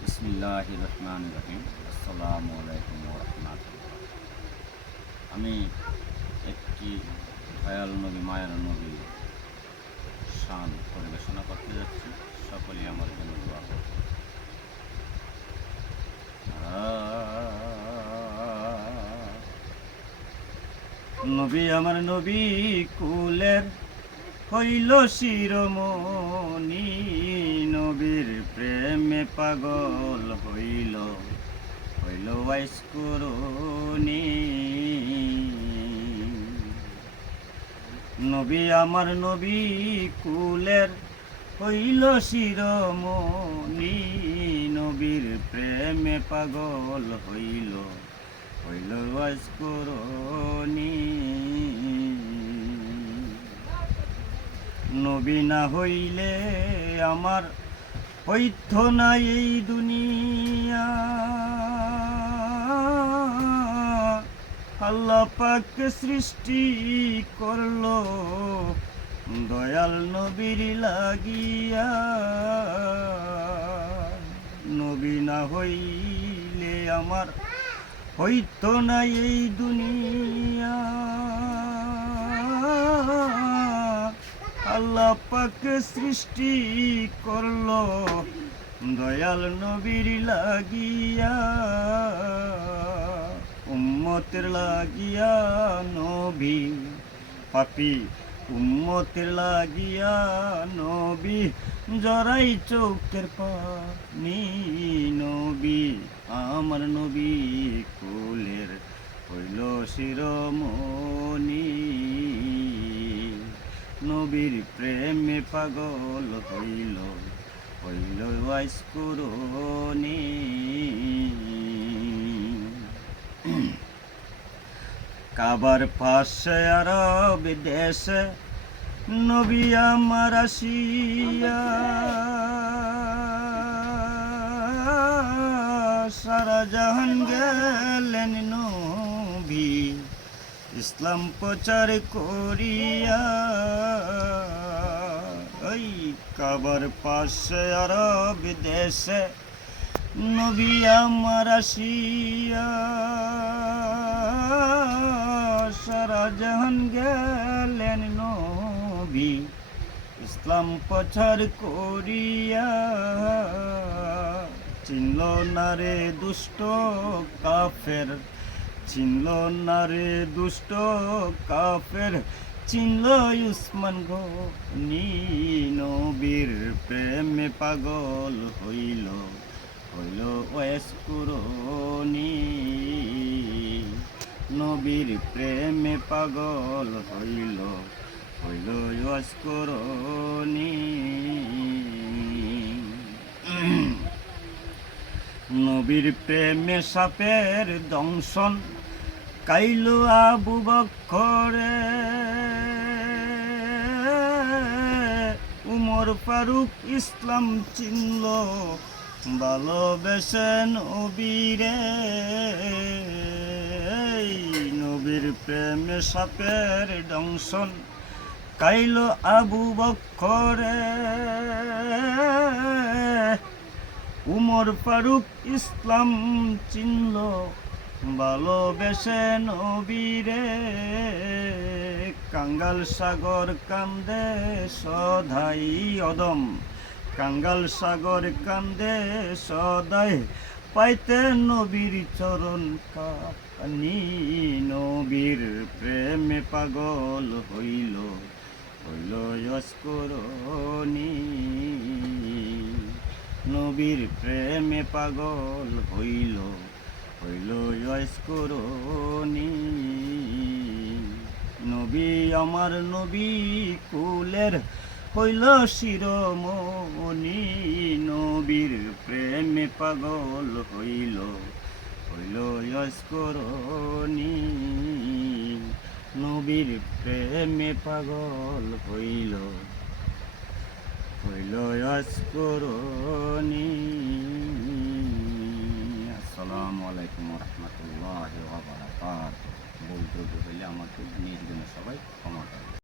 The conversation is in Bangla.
বিসমিল্লাহির রহমানির রহিম। আসসালামু আলাইকুম ওয়া রাহমাতুল্লাহ। আমি একটি দয়াল নবী, মায়ার নবী শান পরিবেশনা করতে যাচ্ছি। সকলেই আমার জন্য দোয়া করবে। নবী আমার নবী কুলের হইল শিরোমণি, নবীর প্রেমে পাগল হইল ওয়াইস করুনি। নবী আমার নবী কুলের হইল শিরোমণি, নবীর প্রেমে পাগল হইল ওয়াইস করুনি। নবী না হইলে আমার হইত না এই দুনিয়া, আল্লাহ পাক সৃষ্টি করলো দয়াল নবীর লাগিয়া। নবী না হইলে আমার হইত না এই দুনিয়া, আল্লাহ পাক সৃষ্টি করলো দয়াল নবীর লাগিয়া। উম্মতের লাগিয়া নবী পাপী, উম্মতের লাগিয়া নবী জরাই চোখের পানি। নবী আমার নবী কুলের হইল শিরোমণি, নবীর প্রেমে পাগল হইল ওয়াইস করুনি। কাবার পাশে আরব দেশে নবী আমার আসিয়া, সারা জাহান গেলেন নবী ইসলাম প্রচার করিয়া। ওই কাবার পাশে আরব দেশে নবী আমার আসিয়া, সারা জাহান গেলেন নবী ইসলাম প্রচার করিয়া। চিনল না রে দুষ্ট কাফের, চিনল না রে দুষ্ট কাফের, চিনল উসমান গনি। নবীর প্রেমে পাগল হইল ওয়াইস করুনি, নবীর প্রেমে পাগল হইল ওয়াইস করুনি। নবীর প্রেমে সাপের দংশন কাইল আবু বকরে, উমর ফারুক ইসলাম চিনল ভালোবেসে নবীরে। নবীর প্রেমে সাপের দংশন কাইল আবু বকরে, উমর ফারুক ইসলাম চিনল ভালোবেসে নবীরে। কাঙ্গাল সাগর কান্দে সদাই অদম, কাঙ্গাল সাগর কান্দে সদাই পাইতে নবীর চরণ কানি। নবীর প্রেমে পাগল হইল ওয়াইস করুনি, নবীর প্রেমে পাগল হইল ওয়াইস করুনি। নবী আমার নবী কুলের হইল শিরোমণি, নবীর প্রেমে পাগল হইল ওয়াইস করুনি, নবীর প্রেমে পাগল হইল ওয়াইস করুনি। আসসালামু আলাইকুম ওয়া রাহমাতুল্লাহি ওয়া বারাকাতুহু। ভুল ত্রুটি হইলে আমাকে নিজ গুণে সবাই ক্ষমা করবে।